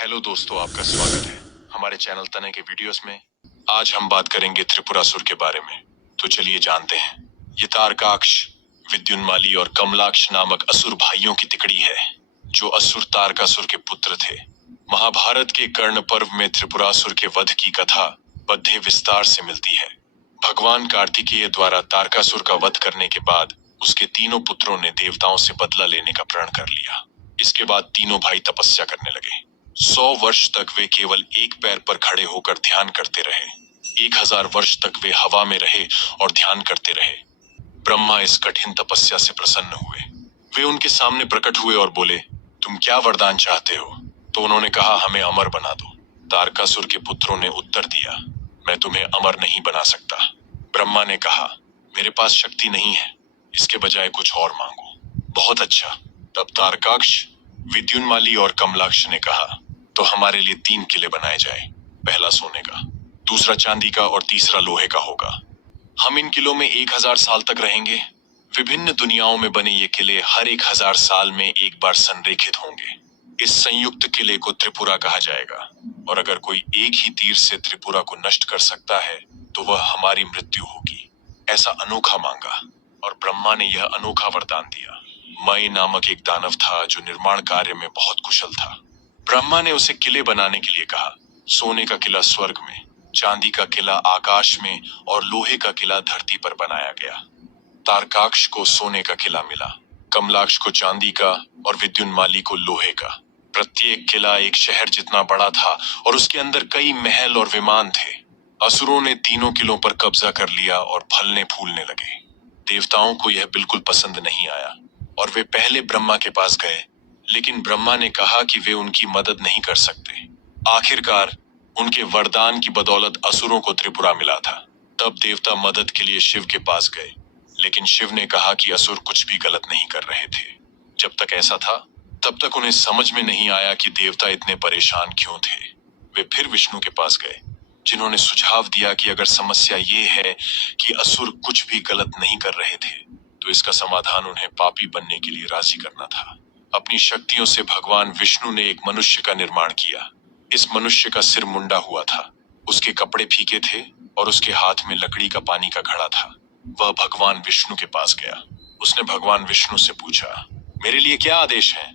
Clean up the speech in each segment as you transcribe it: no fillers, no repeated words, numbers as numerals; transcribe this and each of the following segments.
Hello दोस्तों, आपका स्वागत है हमारे चैनल तने के वीडियोस में। आज हम बात करेंगे त्रिपुरासुर के बारे में। तो चलिए जानते हैं। ये तारकाक्ष, विद्युन्माली और कमलाक्ष नामक असुर भाइयों की तिकड़ी है, जो असुर तारकासुर के पुत्र थे। महाभारत के कर्ण पर्व में त्रिपुरासुर के वध की कथा बद्धे विस्तार से मिलती है। भगवान कार्तिकेय द्वारा तारकासुर का वध करने के बाद उसके तीनों पुत्रों ने देवताओं से बदला लेने का प्रण कर लिया। इसके बाद तीनों भाई तपस्या करने लगे। 100 वर्ष तक वे केवल एक पैर पर खड़े होकर ध्यान करते रहे। 1000 वर्ष तक वे हवा में रहे और ध्यान करते रहे। ब्रह्मा इस कठिन तपस्या से प्रसन्न हुए। वे उनके सामने प्रकट हुए और बोले, तुम क्या वरदान चाहते हो? तो उन्होंने कहा, हमें अमर बना दो। तारकासुर के पुत्रों ने उत्तर दिया, मैं तुम्हें अमर नहीं बना सकता। ब्रह्मा ने कहा, मेरे पास शक्ति नहीं है, इसके बजाय कुछ और मांगो। बहुत अच्छा। तब तारकाक्ष, विद्युन्माली और कमलाक्ष ने कहा, तो हमारे लिए 3 किले बनाए जाए। पहला सोने का, दूसरा चांदी का और तीसरा लोहे का होगा। हम इन किलों में 1000 साल तक रहेंगे। विभिन्न दुनियाओं में बने ये किले हर 1000 साल में एक बार संरेखित होंगे। इस संयुक्त किले को त्रिपुरा कहा जाएगा, और अगर कोई एक ही तीर से त्रिपुरा को नष्ट कर सकता है तो वह हमारी मृत्यु होगी। ऐसा अनोखा मांगा, और ब्रह्मा ने यह अनोखा वरदान दिया। मई नामक एक दानव था जो निर्माण कार्य में बहुत कुशल था। ब्रह्मा ने उसे किले बनाने के लिए कहा। सोने का किला स्वर्ग में, चांदी का किला आकाश में और लोहे का किला धरती पर बनाया गया। तारकाक्ष को सोने का किला मिला, कमलाक्ष को चांदी का और विद्युन्माली को लोहे का। प्रत्येक किला एक शहर जितना बड़ा था और उसके अंदर कई महल और विमान थे। असुरों ने तीनों किलों पर कब्जा कर लिया और फलने फूलने लगे। देवताओं को यह बिल्कुल पसंद नहीं आया और वे पहले ब्रह्मा के पास गए, लेकिन ब्रह्मा ने कहा कि वे उनकी मदद नहीं कर सकते। आखिरकार उनके वरदान की बदौलत असुरों को त्रिपुरा मिला था। तब देवता मदद के लिए शिव के पास गए, लेकिन शिव ने कहा कि असुर कुछ भी गलत नहीं कर रहे थे। जब तक ऐसा था, तब तक उन्हें समझ में नहीं आया कि देवता इतने परेशान क्यों थे। वे फिर विष्णु के पास गए, जिन्होंने सुझाव दिया कि अगर समस्या ये है कि असुर कुछ भी गलत नहीं कर रहे थे, तो इसका समाधान उन्हें पापी बनने के लिए राजी करना था। अपनी शक्तियों से भगवान विष्णु ने एक मनुष्य का निर्माण किया। इस मनुष्य का सिर मुंडा हुआ था, उसके कपड़े फीके थे और उसके हाथ में लकड़ी का पानी का घड़ा था। वह भगवान विष्णु के पास गया। उसने भगवान विष्णु से पूछा, मेरे लिए क्या आदेश है?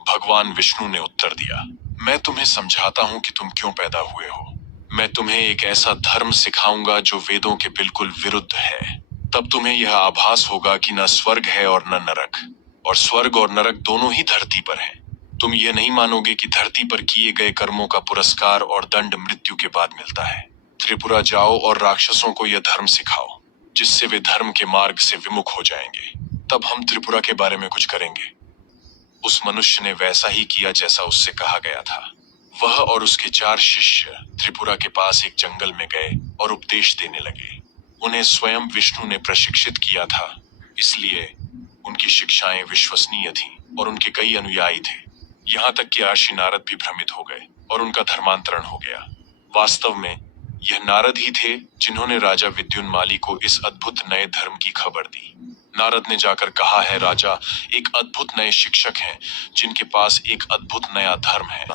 भगवान विष्णु ने उत्तर दिया, मैं तुम्हें समझाता हूँ कि तुम क्यों पैदा हुए हो। मैं तुम्हें एक ऐसा धर्म सिखाऊंगा जो वेदों के बिल्कुल विरुद्ध है। तब तुम्हें यह आभास होगा कि न स्वर्ग है और न नरक, और स्वर्ग और नरक दोनों ही धरती पर हैं। तुम ये नहीं मानोगे कि धरती पर किए गए कर्मों का पुरस्कार और दंड मृत्यु के बाद मिलता है। त्रिपुरा जाओ और राक्षसों को यह धर्म सिखाओ, जिससे वे धर्म के मार्ग से विमुख हो जाएंगे। तब हम त्रिपुरा के बारे में कुछ करेंगे। उस मनुष्य ने वैसा ही किया जैसा उससे कहा गया था। वह और उसके 4 शिष्य त्रिपुरा के पास एक जंगल में गए और उपदेश देने लगे। उन्हें स्वयं विष्णु ने प्रशिक्षित किया था, इसलिए उनकी शिक्षाएं विश्वसनीय थीं और उनके कई अनुयायी थे। यहाँ तक कि ऋषि नारद भी भ्रमित हो गए और उनका धर्मांतरण हो गया। वास्तव में यह नारद ही थे जिन्होंने राजा विद्युन्माली को इस अद्भुत नए धर्म की खबर दी। नारद ने जाकर कहा है, राजा, एक अद्भुत नए शिक्षक हैं जिनके पास एक अद्भुत नया धर्म है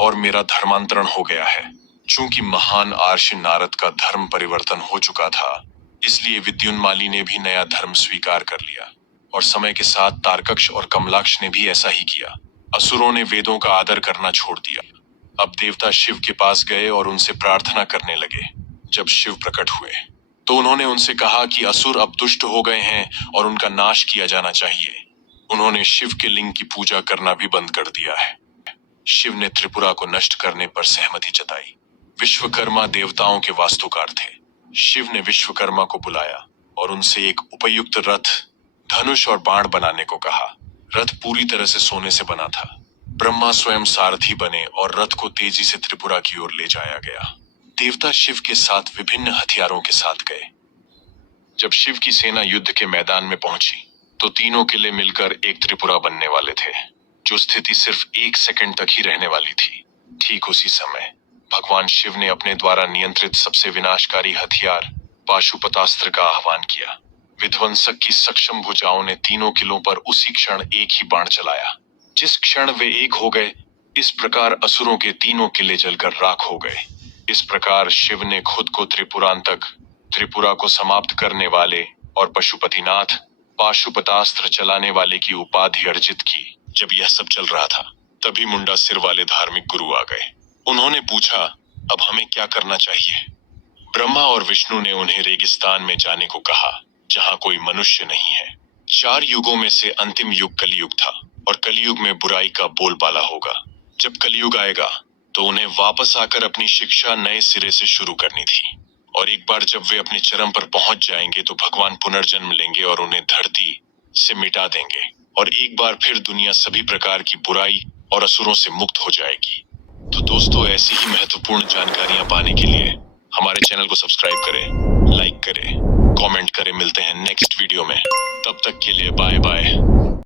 और मेरा धर्मांतरण हो गया है। चूंकि महान ऋषि नारद का धर्म परिवर्तन हो चुका था, इसलिए विद्युन्माली ने भी नया धर्म स्वीकार कर लिया, और समय के साथ तारकाक्ष और कमलाक्ष ने भी ऐसा ही किया। असुरों ने वेदों का आदर करना छोड़ दिया। अब देवता शिव के पास गए और उनसे प्रार्थना करने लगे। जब शिव प्रकट हुए तो उन्होंने उनसे कहा कि असुर अब दुष्ट हो गए हैं और उनका नाश किया जाना चाहिए। उन्होंने शिव के लिंग की पूजा करना भी बंद कर दिया है। शिव ने त्रिपुरा को नष्ट करने पर सहमति जताई। विश्वकर्मा देवताओं के वास्तुकार थे। शिव ने विश्वकर्मा को बुलाया और उनसे एक उपयुक्त रथ, धनुष और बाण बनाने को कहा। रथ पूरी तरह से सोने से बना था। ब्रह्मा स्वयं सारथी बने और रथ को तेजी से त्रिपुरा की ओर ले जाया गया। देवता शिव के साथ विभिन्न हथियारों के साथ गए। जब शिव की सेना युद्ध के मैदान में पहुंची तो तीनों किले मिलकर एक त्रिपुरा बनने वाले थे, जो स्थिति सिर्फ 1 सेकंड तक ही रहने वाली थी। ठीक उसी समय भगवान शिव ने अपने द्वारा नियंत्रित सबसे विनाशकारी हथियार पाशुपतास्त्र का आह्वान किया। विध्वंसक की सक्षम भुजाओं ने तीनों किलों पर उसी क्षण एक ही बाण चलाया। जिस क्षण वे एक हो गए, इस प्रकार असुरों के तीनों किले जलकर राख हो गए। इस प्रकार शिव ने खुद को त्रिपुरांतक, त्रिपुरा को समाप्त करने वाले और पशुपतिनाथ, पाशुपतास्त्र चलाने वाले की उपाधि अर्जित की। जब यह सब चल रहा था तभी मुंडा सिर वाले धार्मिक गुरु आ गए। उन्होंने पूछा, अब हमें क्या करना चाहिए? ब्रह्मा और विष्णु ने उन्हें रेगिस्तान में जाने को कहा, जहां कोई मनुष्य नहीं है। 4 युगों में से अंतिम युग कलयुग था और कलयुग में बुराई का बोलबाला होगा। जब कलयुग आएगा तो उन्हें वापस आकर अपनी शिक्षा नए सिरे से शुरू करनी थी, और एक बार जब वे अपने चरम पर पहुंच जाएंगे तो भगवान पुनर्जन्म लेंगे और उन्हें धरती से मिटा देंगे, और एक बार फिर दुनिया सभी प्रकार की बुराई और असुरों से मुक्त हो जाएगी। तो दोस्तों, ऐसी ही महत्वपूर्ण जानकारियां पाने के लिए हमारे चैनल को सब्सक्राइब करें, लाइक करें, कमेंट करें। मिलते हैं नेक्स्ट वीडियो में, तब तक के लिए बाय बाय।